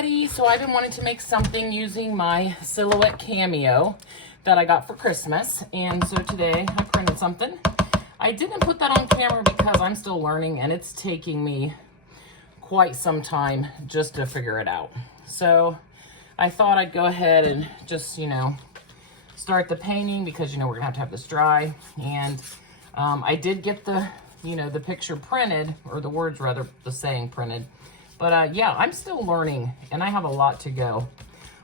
everybody. So I've been wanting to make something using my Silhouette Cameo that I got for Christmas. And so today I printed something. I didn't put that on camera because I'm still learning and it's taking me quite some time just to figure it out. So I thought I'd go ahead and just, start the painting because, we're gonna have this dry. And I did get the, the picture printed, or the words rather, the saying printed. But yeah, I'm still learning and I have a lot to go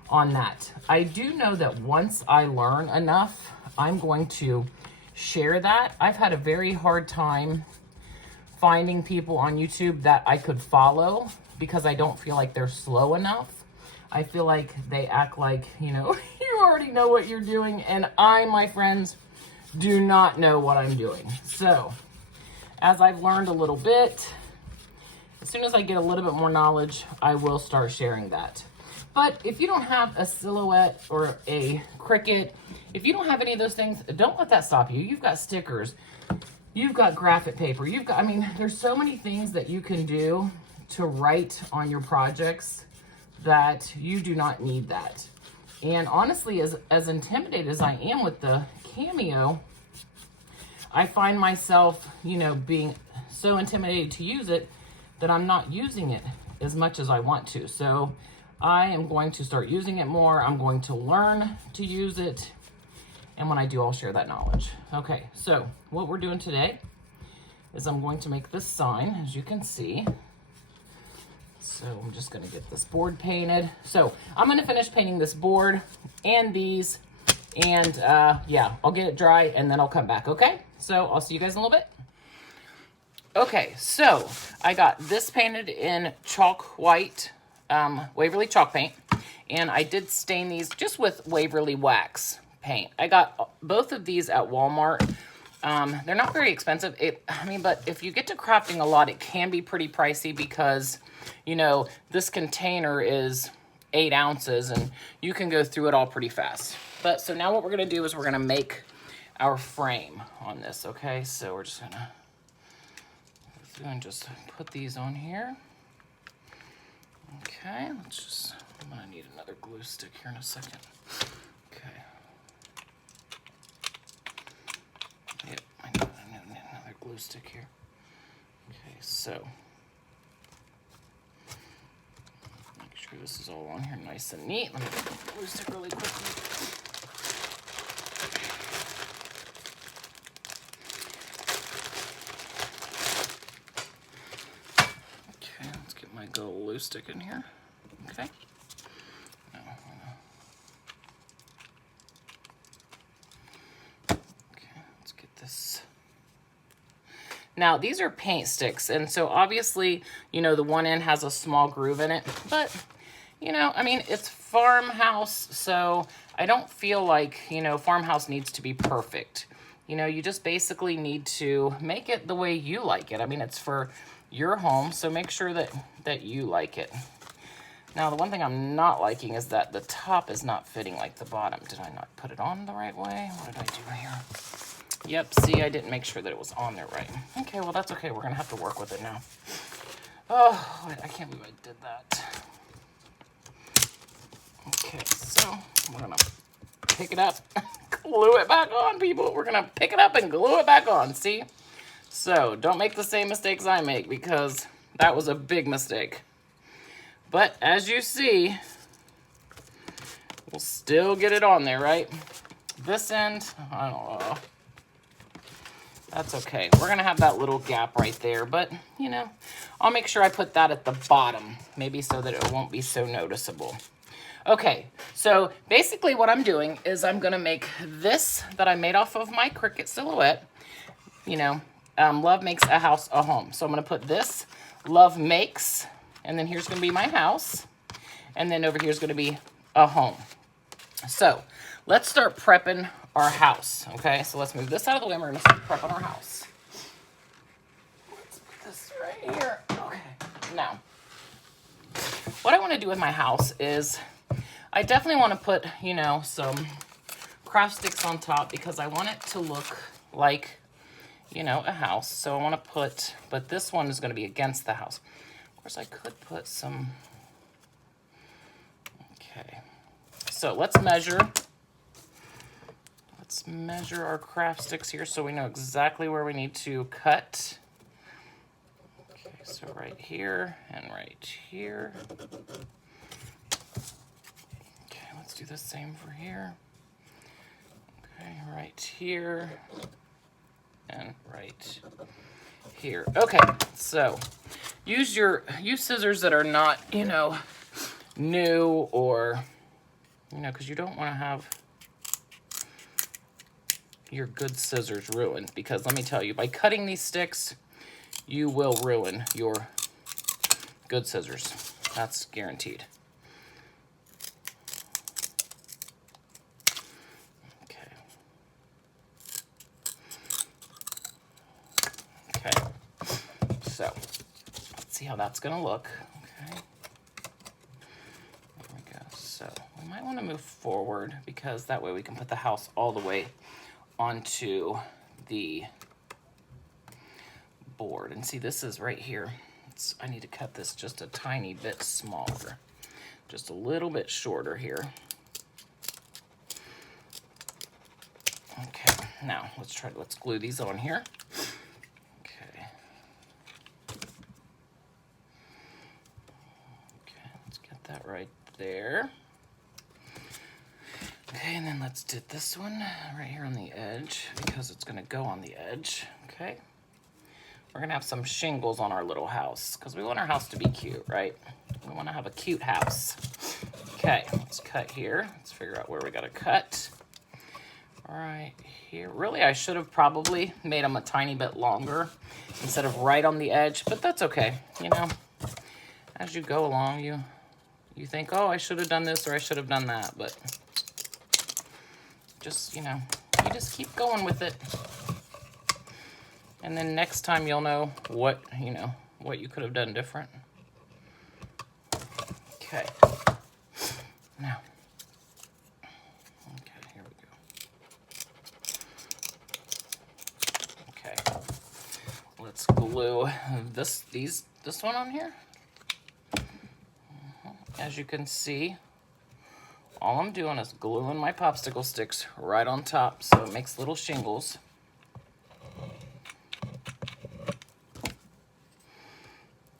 on that. I do know that once I learn enough, I'm going to share that. I've had a very hard time finding people on YouTube that I could follow because I don't feel like they're slow enough. I feel like they act like, you already know what you're doing, and I, my friends, do not know what I'm doing. So, as I've learned a little bit, as soon as I get a little bit more knowledge, I will start sharing that. But if you don't have a Silhouette or a Cricut, if you don't have any of those things, don't let that stop you. You've got stickers, you've got graphic paper, there's so many things that you can do to write on your projects that you do not need that. And honestly, as intimidated as I am with the Cameo, I find myself, being so intimidated to use it that I'm not using it as much as I want to. So I am going to start using it more. I'm going to learn to use it. And when I do, I'll share that knowledge. Okay, so what we're doing today is I'm going to make this sign, as you can see. So I'm just gonna get this board painted. So I'm gonna finish painting this board and these, and yeah, I'll get it dry and then I'll come back, okay? So I'll see you guys in a little bit. Okay, so I got this painted in chalk white, Waverly chalk paint, and I did stain these just with Waverly wax paint. I got both of these at Walmart. They're not very expensive. But if you get to crafting a lot, it can be pretty pricey because, this container is 8 ounces and you can go through it all pretty fast. But so now what we're going to do is we're going to make our frame on this, okay? So we're just going to go through and just put these on here. Okay, I'm going to need another glue stick here in a second. Okay. Yep, I need another glue stick here. Okay, so make sure this is all on here nice and neat. Let me get the glue stick really quickly. Okay, let's get my glue stick in here. Okay. Now, these are paint sticks, and so obviously, the one end has a small groove in it, but, it's farmhouse, so I don't feel like, farmhouse needs to be perfect. You just basically need to make it the way you like it. It's for your home, so make sure that you like it. Now, the one thing I'm not liking is that the top is not fitting like the bottom. Did I not put it on the right way? What did I do here? Yep, see, I didn't make sure that it was on there right. Okay, well, that's okay. We're going to have to work with it now. Oh, I can't believe I did that. Okay, so we're going to pick it up, glue it back on, people. We're going to pick it up and glue it back on, see? So don't make the same mistakes I make because that was a big mistake. But as you see, we'll still get it on there, right? This end, I don't know. That's okay. We're going to have that little gap right there, but, I'll make sure I put that at the bottom, maybe so that it won't be so noticeable. Okay, so basically what I'm doing is I'm going to make this that I made off of my Cricut Silhouette. Love makes a house a home. So I'm going to put this, love makes, and then here's going to be my house, and then over here is going to be a home. So let's start prepping our house, okay? So let's move this out of the way and we're gonna start prepping our house. Let's put this right here. Okay, now, what I wanna do with my house is I definitely wanna put, some craft sticks on top because I want it to look like, a house. So I wanna but this one is gonna be against the house. Of course, I could put some so let's measure. Let's measure our craft sticks here so we know exactly where we need to cut. Okay, so right here and right here. Okay, let's do the same for here. Okay, right here and right here. Okay, so use scissors that are not, you know, new, or, you know, because you don't want to have your good scissors ruined, because let me tell you, by cutting these sticks, you will ruin your good scissors. That's guaranteed. Okay. Okay. So, let's see how that's going to look. Okay. There we go. So, we might want to move forward, because that way we can put the house all the way onto the board. And see, this is right here. I need to cut this just a tiny bit smaller, just a little bit shorter here. Okay, now let's glue these on here. Okay. Okay, let's get that right there. Okay, and then let's do this one right here on the edge, because it's going to go on the edge. Okay. We're going to have some shingles on our little house, because we want our house to be cute, right? We want to have a cute house. Okay, let's cut here. Let's figure out where we got to cut. Right here. Really, I should have probably made them a tiny bit longer instead of right on the edge, but that's okay. You know, as you go along, you think, oh, I should have done this or I should have done that, but just, you know, you just keep going with it. And then next time you'll know what, you know, what you could have done different. Okay. Now. Okay, here we go. Okay. Let's glue this one on here. As you can see, all I'm doing is gluing my popsicle sticks right on top, so it makes little shingles.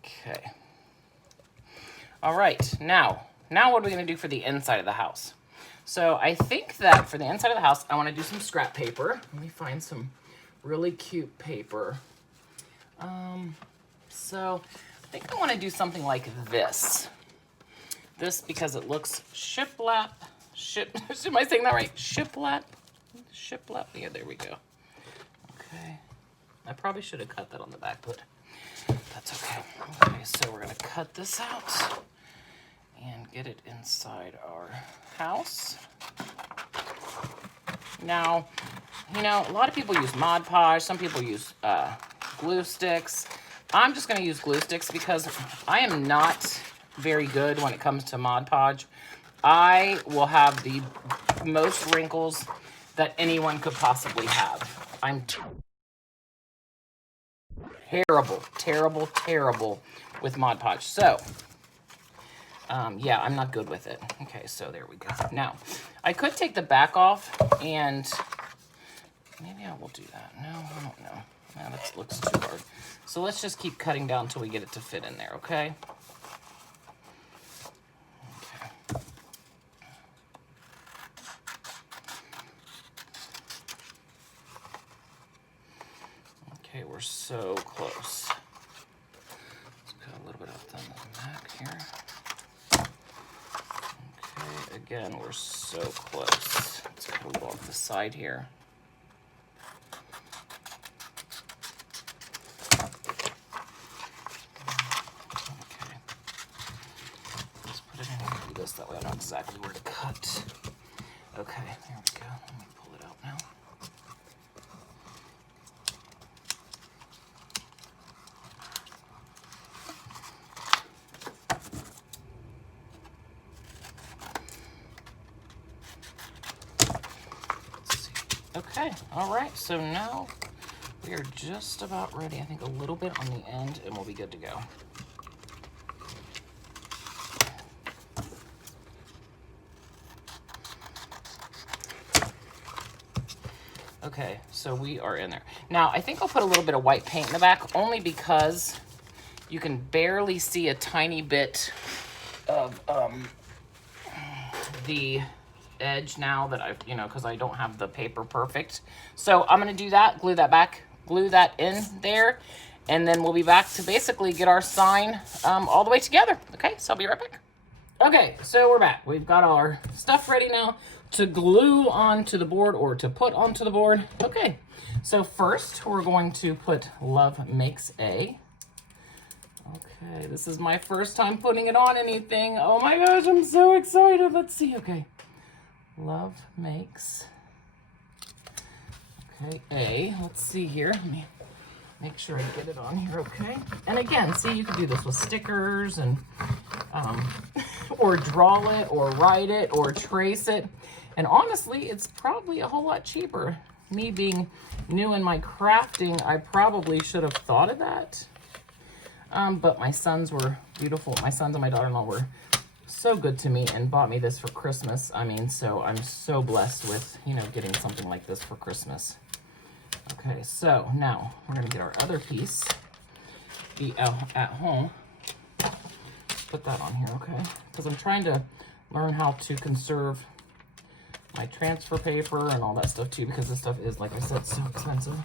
Okay. All right, now what are we gonna do for the inside of the house? So I think that for the inside of the house, I wanna do some scrap paper. Let me find some really cute paper. So I think I wanna do something like this. This, because it looks shiplap, am I saying that right? Shiplap, yeah, there we go. Okay, I probably should have cut that on the back, but that's okay. Okay, so we're gonna cut this out and get it inside our house. Now, you know, a lot of people use Mod Podge, some people use glue sticks. I'm just gonna use glue sticks because I am not very good when it comes to Mod Podge. I will have the most wrinkles that anyone could possibly have. I'm terrible with Mod Podge. So, yeah, I'm not good with it. Okay, so there we go. Now, I could take the back off and maybe I will do that. No, I don't know. No, that looks too hard. So let's just keep cutting down until we get it to fit in there, okay? Okay, we're so close. Let's cut a little bit off the back here. Okay, again, we're so close. Let's cut a little off the side here. Okay. Let's put it in here and do this, that way I know exactly where to cut. Okay, there we go. Let me pull it out now. Okay, all right, so now we are just about ready. I think a little bit on the end and we'll be good to go. Okay, so we are in there. Now, I think I'll put a little bit of white paint in the back, only because you can barely see a tiny bit of the edge now that I've, because I don't have the paper perfect. So I'm going to do that, glue that back, glue that in there, and then we'll be back to basically get our sign all the way together. Okay, so I'll be right back. Okay, so we're back. We've got our stuff ready now to glue onto the board or to put onto the board. Okay, so first we're going to put Love Makes A. Okay, this is my first time putting it on anything. Oh my gosh, I'm so excited. Let's see. Okay, Love Makes, okay, A. Let's see here. Let me make sure I get it on here, okay? And again, see, you could do this with stickers and, or draw it, or write it, or trace it. And honestly, it's probably a whole lot cheaper. Me being new in my crafting, I probably should have thought of that. But my sons were beautiful. My sons and my daughter-in-law were so good to me and bought me this for Christmas. I mean, so I'm so blessed with, getting something like this for Christmas. Okay, so now we're gonna get our other piece, the At Home. Put that on here, okay? Because I'm trying to learn how to conserve my transfer paper and all that stuff too, because this stuff is, like I said, so expensive.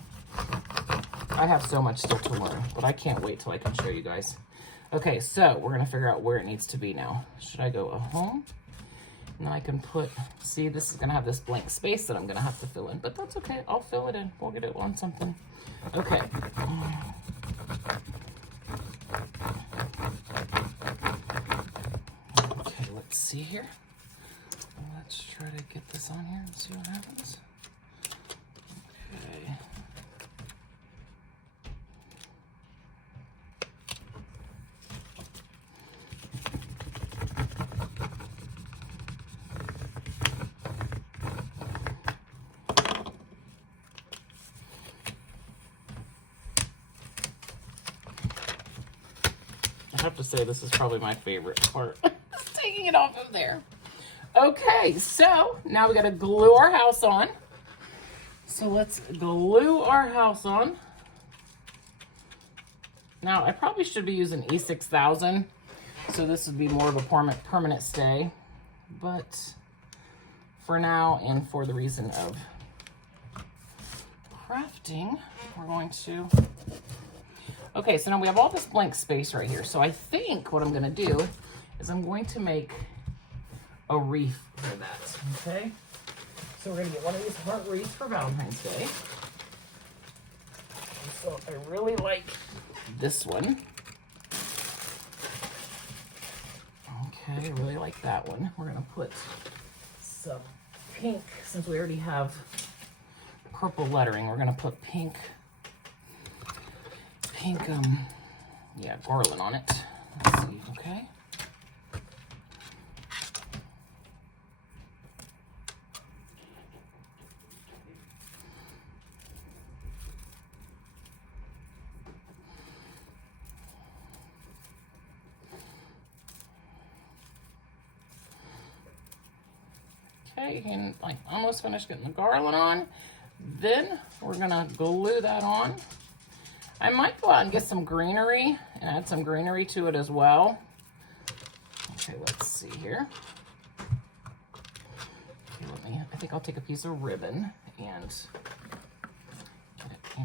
I have so much still to learn, but I can't wait till I can show you guys. Okay, so we're gonna figure out where it needs to be now. Should I go At Home? And then I can put, see, this is gonna have this blank space that I'm gonna have to fill in, but that's okay, I'll fill it in. We'll get it on something. Okay. Okay, let's see here. Let's try to get this on here and see what happens. Okay. I have to say, this is probably my favorite part. Just taking it off of there. Okay, so now we got to glue our house on. So let's glue our house on. Now, I probably should be using E6000, so this would be more of a permanent stay. But for now, and for the reason of crafting, we're going to... Okay, so now we have all this blank space right here. So I think what I'm going to do is I'm going to make a wreath for that, okay? So we're going to get one of these heart wreaths for Valentine's Day. So I really like this one. Okay, I really like that one. We're going to put some pink, since we already have purple lettering, we're going to put pink, yeah, garland on it. Let's see, okay? Okay, and I almost finished getting the garland on. Then we're gonna glue that on. I might go out and get some greenery and add some greenery to it as well. Okay, let's see here. Okay, I think I'll take a piece of ribbon and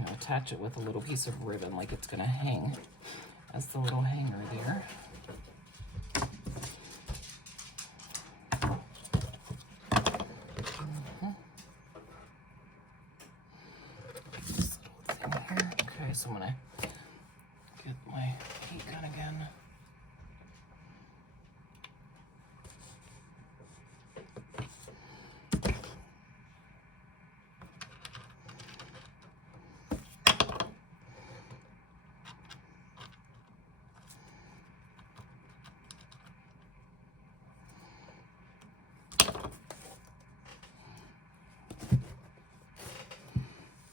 attach it with a little piece of ribbon, like it's gonna hang as the little hanger there. So I'm gonna get my heat gun again.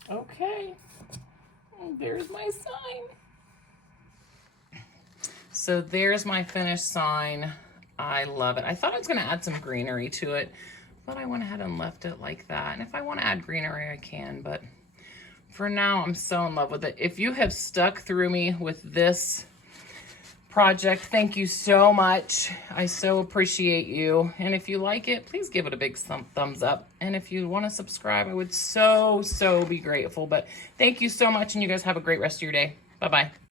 Okay. There's my sign. So there's my finished sign. I love it. I thought I was going to add some greenery to it, but I went ahead and left it like that. And if I want to add greenery, I can, but for now, I'm so in love with it. If you have stuck through me with this project, thank you so much. I so appreciate you. And if you like it, please give it a big thumbs up. And if you want to subscribe, I would so be grateful. But thank you so much, and you guys have a great rest of your day. Bye-bye.